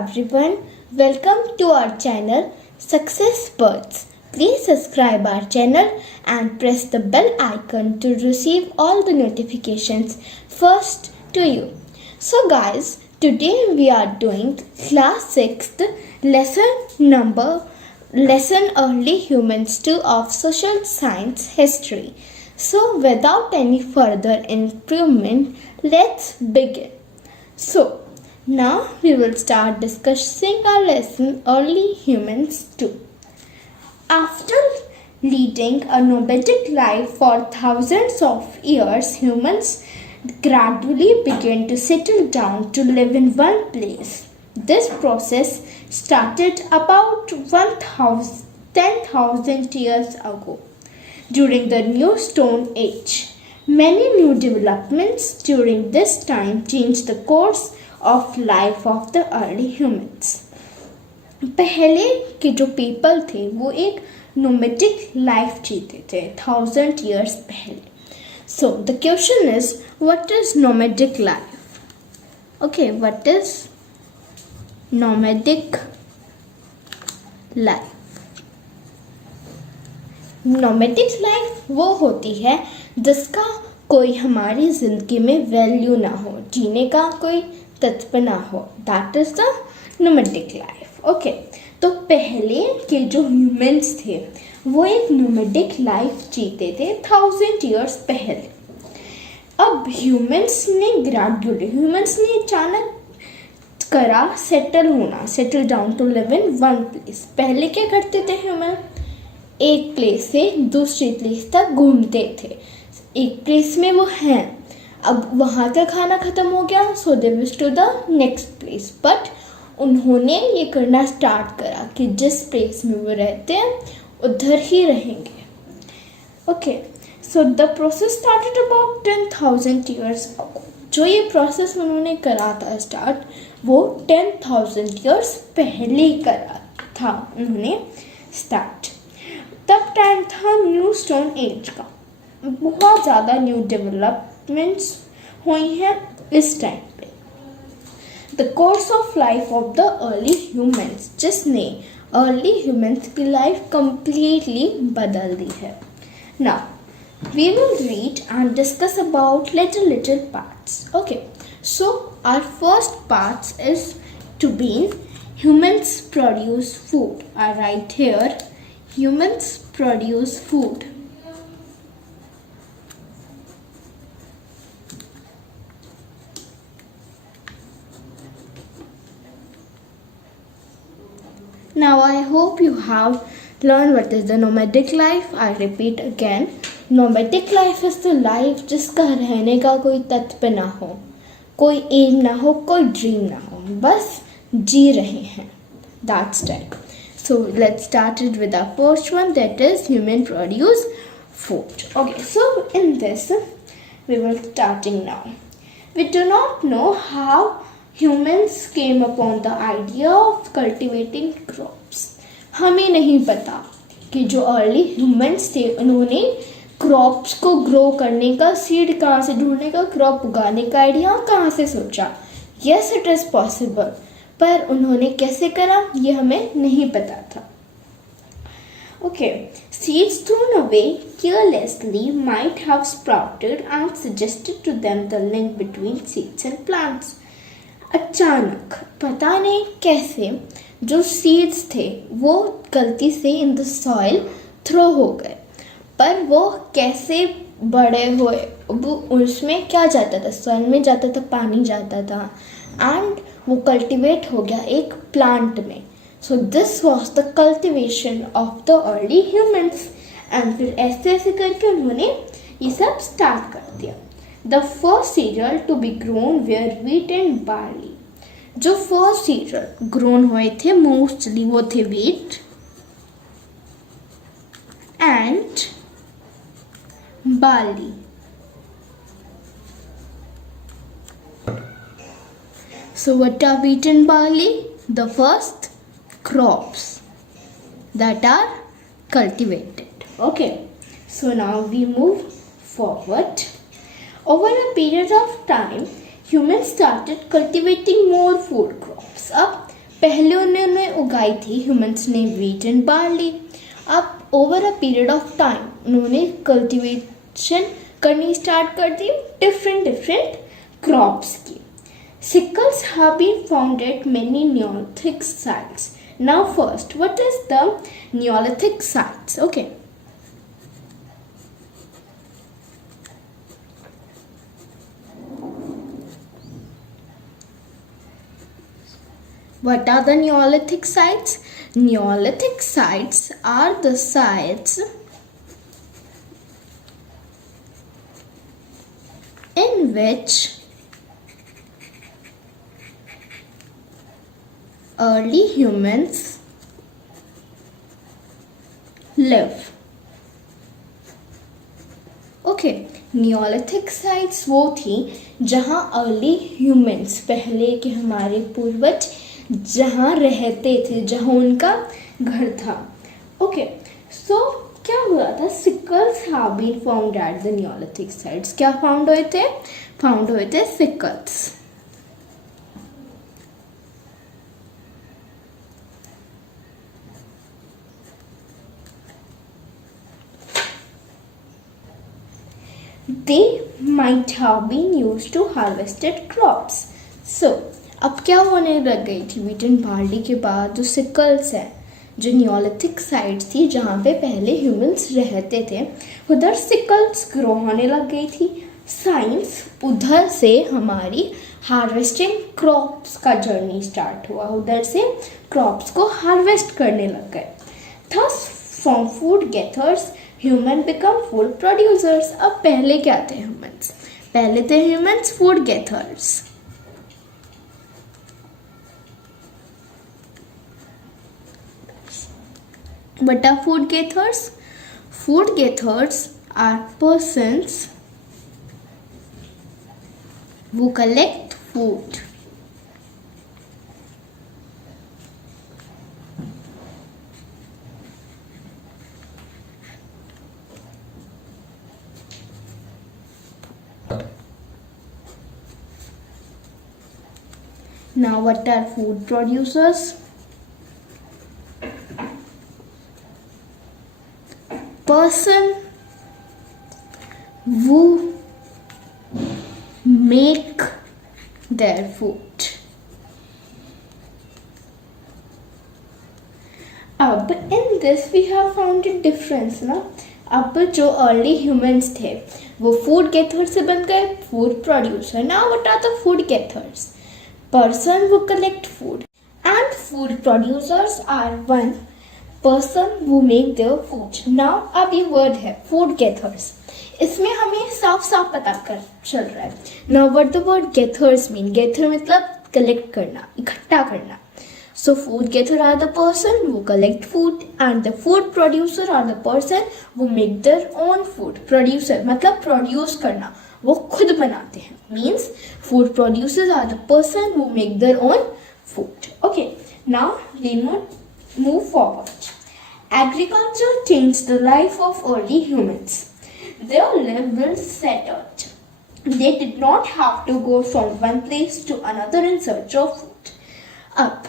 everyone, welcome to our channel Success Birds. Please subscribe our channel and press the bell icon to receive all the notifications first to you. So guys, today we are doing class 6th lesson Early Humans 2 of Social Science History. So without any further improvement, let's begin. So now we will start discussing our lesson Early Humans 2. After leading a nomadic life for thousands of years, humans gradually began to settle down to live in one place. This process started about 10,000 years ago during the New Stone Age. Many new developments during this time changed the course of life of the early humans. पहले के जो people थे वो एक nomadic life जीते थे 1000 years पहले. So the question is, what is nomadic life? Okay, what is nomadic life? Nomadic life वो होती है जिसका कोई हमारी जिंदगी में वैल्यू ना हो, जीने का कोई तत्व ना हो. That is the nomadic life. Okay, तो पहले के जो ह्यूमंस थे वो एक नोमेडिक लाइफ जीते थे 1000 years पहले. अब ह्यूमंस ने अचानक करा settle down to live in one place. पहले क्या करते थे ह्यूमन? एक प्लेस से दूसरी प्लेस तक घूमते थे. एक प्लेस में वो हैं, अब वहाँ का खाना ख़त्म हो गया, so they wish to the next place. But उन्होंने ये करना स्टार्ट करा कि जिस प्लेस में वो रहते हैं उधर ही रहेंगे. Okay, so the process started about 10,000 years ago. जो ये प्रोसेस उन्होंने करा था स्टार्ट, वो 10,000 years पहले ही करा था उन्होंने स्टार्ट. तब टाइम था न्यू स्टोन एज का. बहुत ज़्यादा न्यू डेवलपमेंट्स हुई हैं इस टाइम पे. The course of life of the early humans, जिसने अर्ली ह्यूमंस की लाइफ कंप्लीटली बदल दी है. Now we will read and discuss about little parts. Okay, so our first part is to been humans produce food. I write here humans produce food. Now I hope you have learned what is the nomadic life. I repeat again, nomadic life is the life जिसका रहने का कोई तत्व ना हो, कोई M ना हो, कोई ड्रीम ना हो, बस जी रहे हैं. That's right. So let's start it with our first one, that is human produce food. Okay, so in this we will starting now. We do not know how humans came upon the idea of cultivating crops. हमें नहीं पता कि जो early humans थे उन्होंने crops को grow करने का सीड कहाँ से ढूंढने का, क्रॉप उगाने का आइडिया कहाँ से सोचा. Yes, it is possible, पर उन्होंने कैसे करा ये हमें नहीं पता था. Okay, seeds thrown away carelessly might have sprouted and suggested to them the link between seeds and plants. अचानक पता नहीं कैसे जो सीड्स थे वो गलती से इन द सॉइल थ्रो हो गए, पर वो कैसे बड़े हुए, वो उसमें क्या जाता था, सॉइल में जाता था, पानी जाता था, एंड वो कल्टिवेट हो गया एक प्लांट में. So this was the cultivation of the early humans. And फिर ऐसे ऐसे करके उन्होंने ये सब स्टार्ट कर दिया. The first cereal to be grown were wheat and barley. जो फर्स्ट सीरियल ग्रोन हुए थे मोस्टली वो थे wheat and barley. So what are wheat and barley? The first crops that are cultivated. Okay, so now we move forward. Over a period of time, humans started cultivating more food crops. अब पहले उन्होंने उगाई थी humans ने wheat and barley. अब over a period of time उन्होंने cultivation करनी start कर दी डिफरेंट क्रॉप्स की। Sickles have been found at many Neolithic sites. Now first, what is the Neolithic sites? Okay. What are the Neolithic sites? Neolithic sites are the sites in which early humans live. Okay, Neolithic sites वो थी जहाँ early humans, पहले के हमारे पूर्वज जहाँ रहते थे, जहाँ उनका घर था। ओके, सो क्या हुआ था? Sickles have been found at the neolithic sites. क्या फाउंड हुए थे? फाउंड हुए थे sickles. They might have been used to harvested crops. So, अब क्या होने लग गई थी? वीट एंड बार्ली के बाद जो सिकल्स है, जो नियोलिथिक साइट्स थी जहाँ पे पहले ह्यूमंस रहते थे, उधर सिकल्स ग्रो होने लग गई थी। साइंस उधर से हमारी हार्वेस्टिंग क्रॉप्स का जर्नी स्टार्ट हुआ, उधर से क्रॉप्स को हार्वेस्ट करने लग गए। Thus from food gathers human become food producers. अब पहले क्या थे ह्यूमंस? पहले थे humans food gathers. What are food gatherers? Food gatherers are persons who collect food. Now, what are food producers? Person who make their food. अब in this we have found a difference ना। अब जो early humans थे वो food गेथर से बन गए food producer. Now what are the food gathers? Person who collect food, and food producers are one person who make their food. Now अब ये word है food gathers, इसमें हमें साफ साफ पता कर चल रहा है। Now what the word gathers mean? Gather मतलब collect करना, इकट्ठा करना। So food gather are the person who collect food, and the food producer are the person who make their own food. Producer मतलब produce करना, वो खुद बनाते हैं। Means food producers are the person who make their own food. Okay, now we move forward. Agriculture changed the life of early humans. Their lives were settled. They did not have to go from one place to another in search of food. अब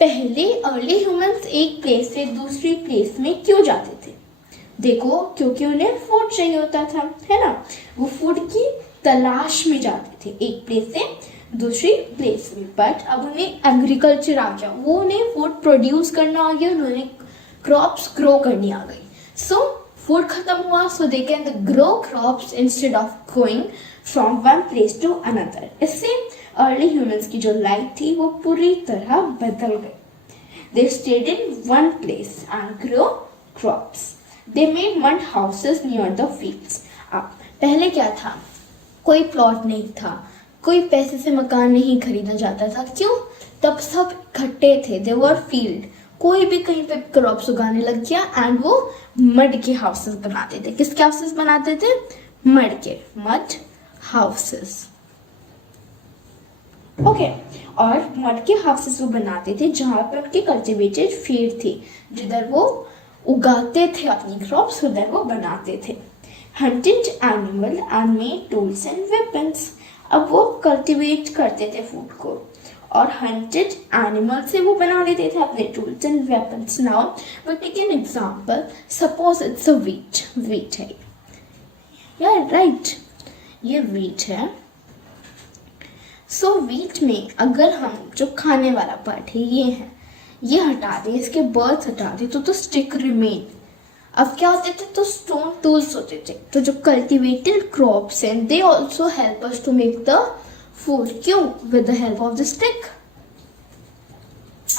पहले early humans एक place से दूसरी place में क्यों जाते थे? देखो, क्योंकि उन्हें फूड चाहिए होता था, है ना। वो फूड की तलाश में जाते थे एक प्लेस से दूसरी प्लेस में। बट अब उन्हें एग्रीकल्चर आ गया, वो उन्हें फूड प्रोड्यूस करना आ गया, उन्हें क्रॉप्स ग्रो करनी आ गई। सो फूड खत्म हुआ, so they can grow crops instead of going from one place to another. इससे अर्ली ह्यूमंस की जो लाइफ थी वो पूरी तरह बदल गई। They stayed in one place and grow crops. They made mud houses near the fields. अब पहले क्या था? कोई प्लॉट नहीं था, कोई पैसे से मकान नहीं खरीदा जाता था। क्यों? तब सब इकट्ठे थे, they were field. कोई भी कहीं पे क्रॉप्स उगाने लग गया एंड वो मड के हाउसेस बनाते थे। किसके हाउसेस बनाते थे? मड के, मड हाउसेस। ओके, और मड के हाउसेस वो बनाते थे जहाँ पे उनकी कल्टिवेटेड फील्ड थी, जिधर वो उगाते थे अपनी क्रॉप्स, उधर वो बनाते थे। Hunted animal and made tools and weapons. अब वो कल्टिवेट करते थे फूड को और हंटेड एनिमल से वो बना लेते थे अपने tools and weapons. Now we take an example. Suppose it's a wheat है. यार राइट, ये वीट है. सो वीट में अगर हम जो खाने वाला पार्ट है ये हटा दें, इसके बर्ड्स हटा दें, तो स्टिक रिमेन. अब क्या होते थे, तो स्टोन टूल्स होते थे. तो जो कल्टिवेटेड क्रॉप्स हैं they also help us to make the food. क्यों? With the help of the stick.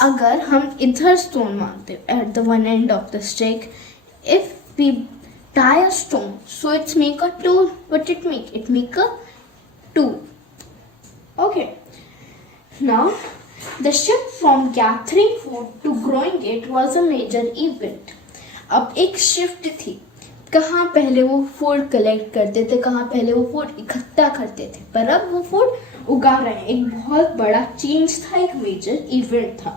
अगर हम इधर स्टोन मारते at the one end of the stick, if we tie a stone, so it's make a tool. What it make a tool. Okay, now the shift from gathering food to growing it was a major event. अब एक shift थी. कहाँ पहले वो food collect करते थे, कहाँ पहले वो फूड इकट्ठा करते थे, पर अब वो फूड उगा रहे हैं. एक बहुत बड़ा चेंज था, एक मेजर इवेंट था.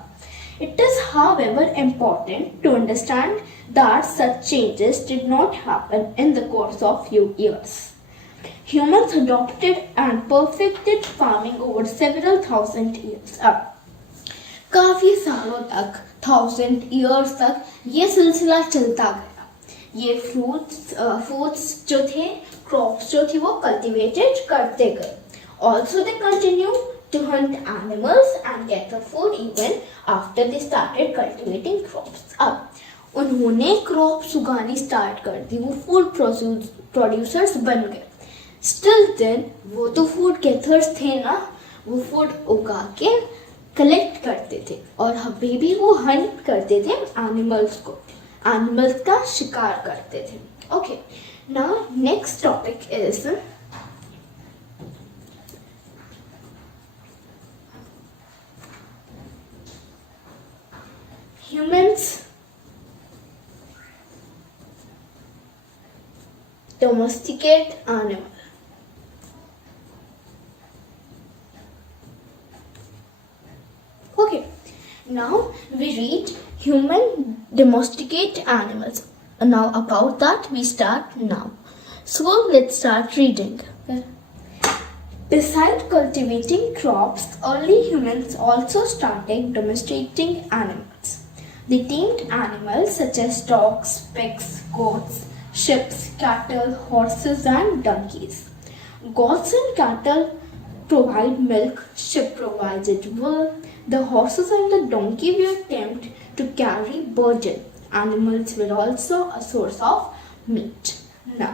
It is, however, important to understand that such changes did not happen in the course of few years. Humans adopted and perfected farming over several thousand years. अब काफी सालों तक, 1000 years तक ये सिलसिला चलता गया. ये फूड्स जो थे, क्रॉप्स जो थी, वो कल्टिवेटेड करते गए. Also they continue to hunt animals and get the food even after they started cultivating crops. अब उन्होंने क्रॉप्स उगानी स्टार्ट कर दी, वो फूड प्रोड्यूसर्स बन गए. स्टिल देन वो तो फूड गेथर्स थे ना, वो फूड उगा के कलेक्ट करते थे और अभी भी वो हंट करते थे एनिमल्स को, एनिमल्स का शिकार करते थे. Okay, now next topic is humans domesticate animal. Okay, now we read human domesticate animals. Now about that we start now. So let's start reading. Besides cultivating crops, early humans also started domesticating animals. They tamed animals such as dogs, pigs, goats, sheep, cattle, horses and donkeys. Goats and cattle provide milk, sheep provided wool. The horses and the donkey were tamed to carry burden. Animals were also a source of meat. Now,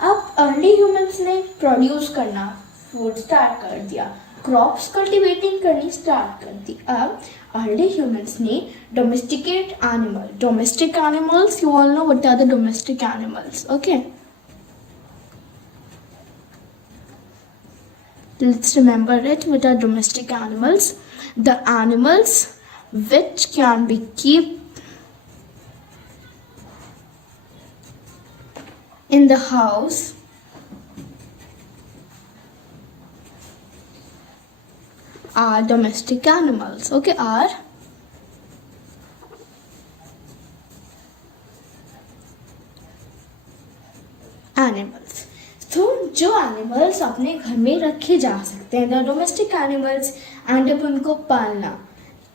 अब early humans ने produce करना food start कर दिया, crops cultivating करनी start कर दी. अब early humans ने domesticate animal, domestic animals, you all know what are the domestic animals. Okay, let's remember it. What are domestic animals? The animals which can be kept in the house are domestic animals. Okay, are animals. तो जो animals अपने घर में रखे जा सकते हैं, the domestic animals, and अब उनको पालना,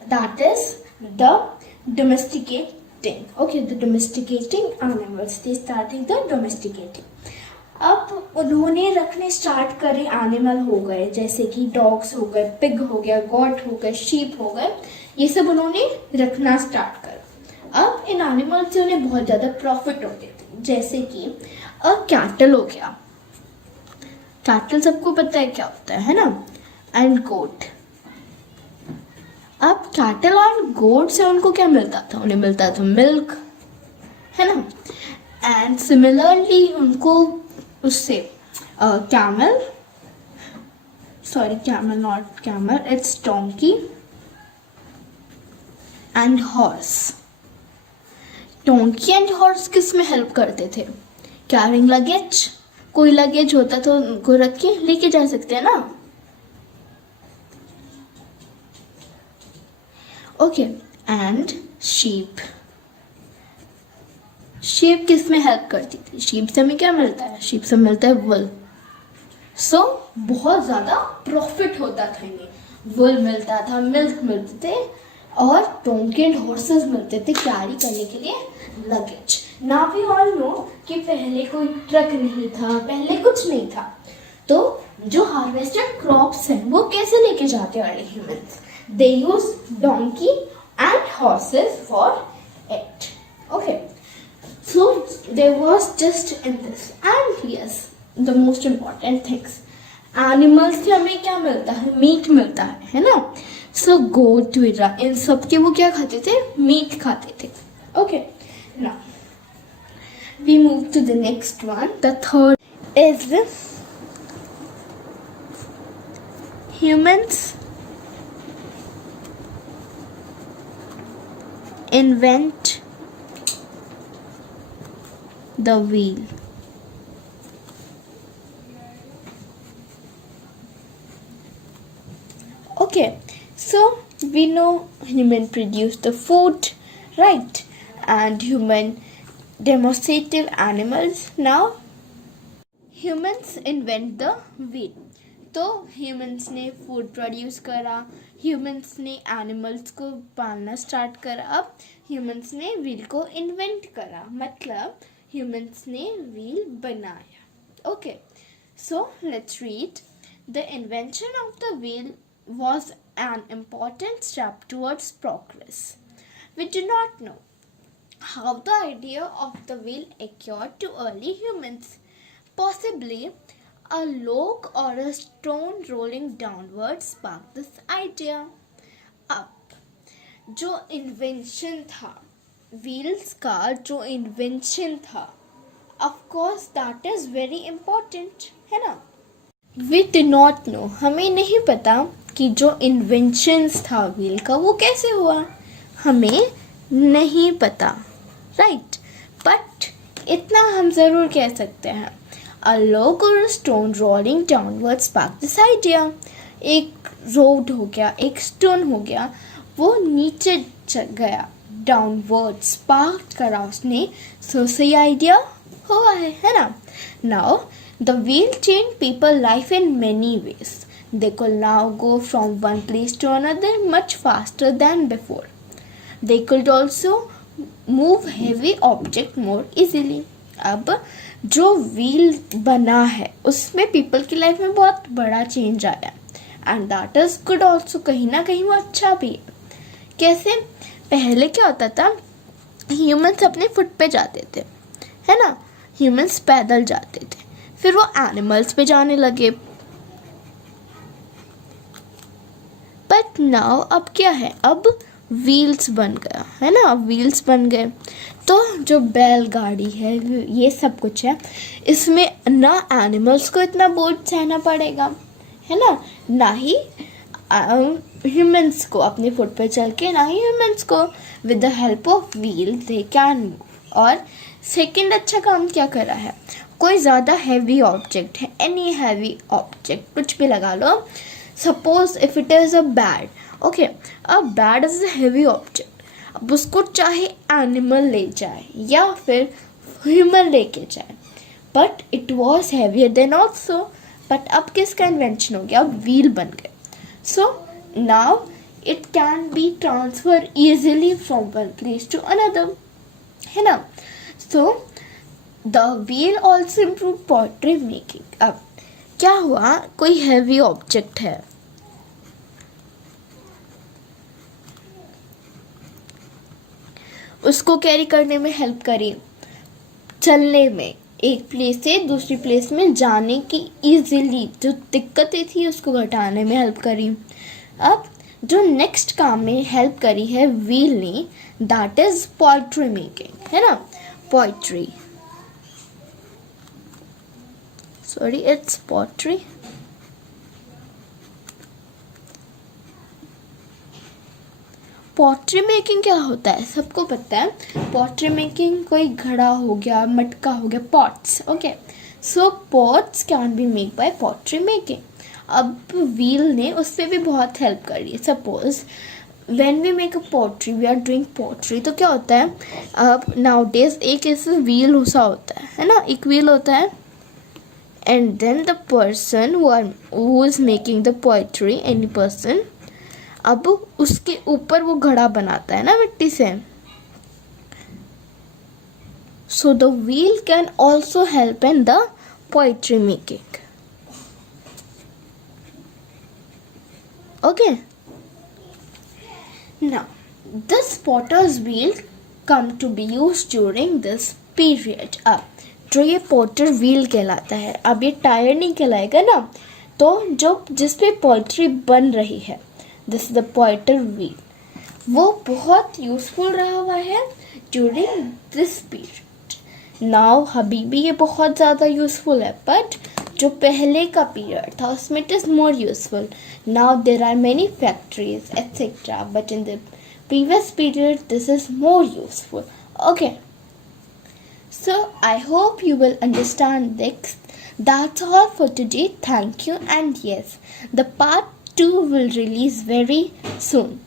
that is the domesticating. Okay, the domesticating animals, they starting the domesticating. अब उन्होंने रखने स्टार्ट करे एनिमल हो गए, जैसे कि डॉग्स हो गए, पिग हो गया, गॉट हो गए, शीप हो गए, ये सब उन्होंने रखना स्टार्ट कर. अब इन एनिमल से उन्हें बहुत ज़्यादा प्रॉफिट होते थे, जैसे कि कैटल हो गया. कैटल सबको पता है क्या होता है ना, एंड गोट. अब कैटल और गोट से उनको क्या मिलता था? उन्हें मिलता था मिल्क, है ना. एंड सिमिलरली उनको उससे camel not camel, it's donkey and horse. Donkey and horse किस में हेल्प करते थे? Carrying luggage. कोई लगेज होता तो उनको रख के लेके जा सकते हैं ना. Okay, and sheep. शीप किस में हेल्प करती थी? शीप से हमें क्या मिलता है? शीप से मिलता है वुल. सो बहुत ज़्यादा प्रॉफिट होता था इन्हें. वुल मिलता था, मिल्क मिलते थे और डोंकी एंड हॉर्सेस मिलते थे कैरी करने के लिए luggage. Now we all know कि पहले कोई ट्रक नहीं था, पहले कुछ नहीं था, तो जो हार्वेस्टेड क्रॉप्स हैं वो कैसे लेके जाते हैं humans? They use donkey and horses for it. Okay, so there was just in this, and yes, the most important things, animals से हमें क्या मिलता है? मीट मिलता है ना? सो गोट वगैरह इन सब के वो क्या खाते थे? मीट खाते थे। Okay, now we move to the next one. The third is humans invent the wheel. Okay, so we know human produce the food, right? And human demonstrative animals. Now humans invent the wheel. तो humans ने food produce करा, humans ने animals को पालना start करा, अब humans ने wheel को invent करा, मतलब humans ने wheel बनाया। Okay, so let's read. The invention of the wheel was an important step towards progress. We do not know how the idea of the wheel occurred to early humans. Possibly a log or a stone rolling downwards sparked this idea. अब जो invention था, wheels का जो invention था, of course that is very important, है ना? We do not know, हमें नहीं पता कि जो इन्वेंशंस था व्हील का वो कैसे हुआ, हमें नहीं पता, राइट? बट इतना हम ज़रूर कह सकते हैं, अ लॉग और stone rolling downward spark this idea. एक रोड हो गया, एक स्टोन हो गया, वो नीचे गया, डाउनवर्ड स्पार्क करा उसने, सो सही आइडिया हुआ है ना? Now the wheel change people life in many ways. They could now go from one place to another much faster than before. They could also move heavy object more easily. अब जो wheel बना है उसमें people की life में बहुत बड़ा change आया, and that is good also, कहीं ना कहीं वो अच्छा भी है। कैसे? पहले क्या होता था, ह्यूमंस अपने फुट पे जाते थे, है ना? ह्यूमंस पैदल जाते थे, फिर वो एनिमल्स पे जाने लगे। बट नाउ अब क्या है, अब व्हील्स बन गया, है ना? व्हील्स बन गए, तो जो बैलगाड़ी है, ये सब कुछ है, इसमें ना एनिमल्स को इतना बोझ सहना पड़ेगा, है ना ही ह्यूमंस को अपने फुट पे चल के, ना ही ह्यूमंस को with the help of wheel they can move. और सेकंड अच्छा काम क्या करा है, कोई ज़्यादा हैवी ऑब्जेक्ट है, एनी हैवी ऑब्जेक्ट कुछ भी लगा लो, suppose if it is a bed, okay, a bed is a heavy object, अब उसको चाहे एनिमल ले जाए या फिर ह्यूमन लेके जाए, but it was heavier than also, but अब किसका इन्वेंशन हो गया, अब व्हील बन गए, so now it can be transferred easily from one place to another, है ना? So the wheel also improved pottery making. अब क्या हुआ, कोई heavy object है, उसको कैरी करने में हेल्प करी, चलने में, एक प्लेस से दूसरी प्लेस में जाने की इजीली जो दिक्कतें थी उसको घटाने में हेल्प करी। अब जो नेक्स्ट काम में हेल्प करी है व्हील ने, दैट इज पोइट्री मेकिंग, है ना? Poetry, sorry it's poetry. Pottery making क्या होता है, सबको पता है। पॉटरी मेकिंग कोई घड़ा हो गया, मटका हो गया, pots, okay. So pots can be make by pottery making. अब व्हील ने उस पर भी बहुत हेल्प करी है। Suppose when we make a pottery, we are doing pottery, तो क्या होता है, अब नाउ डेज एक ऐसे व्हील सा होता है ना, एक व्हील होता है, and then the person who is making the poetry, any person, अब उसके ऊपर वो घड़ा बनाता है ना मिट्टी से. So the wheel can also help in the poetry making. Okay. Now, this potter's wheel come to be used during this period. अब जो ये पोटर व्हील कहलाता है, अब ये टायर नहीं कहलाएगा ना, तो जो जिस पे पोइट्री बन रही है, दिस इज द पोइटर व्हील, वो बहुत यूजफुल रहा हुआ है ड्यूरिंग दिस पीरियड. नाउ अभी भी ये बहुत ज़्यादा यूजफुल है, बट जो पहले का पीरियड था उसमें it is more useful. Now there are many factories etcetera, but in the previous period this is more useful. Okay, so I hope you will understand this. That's all for today. Thank you. And yes, the part 2 will release very soon.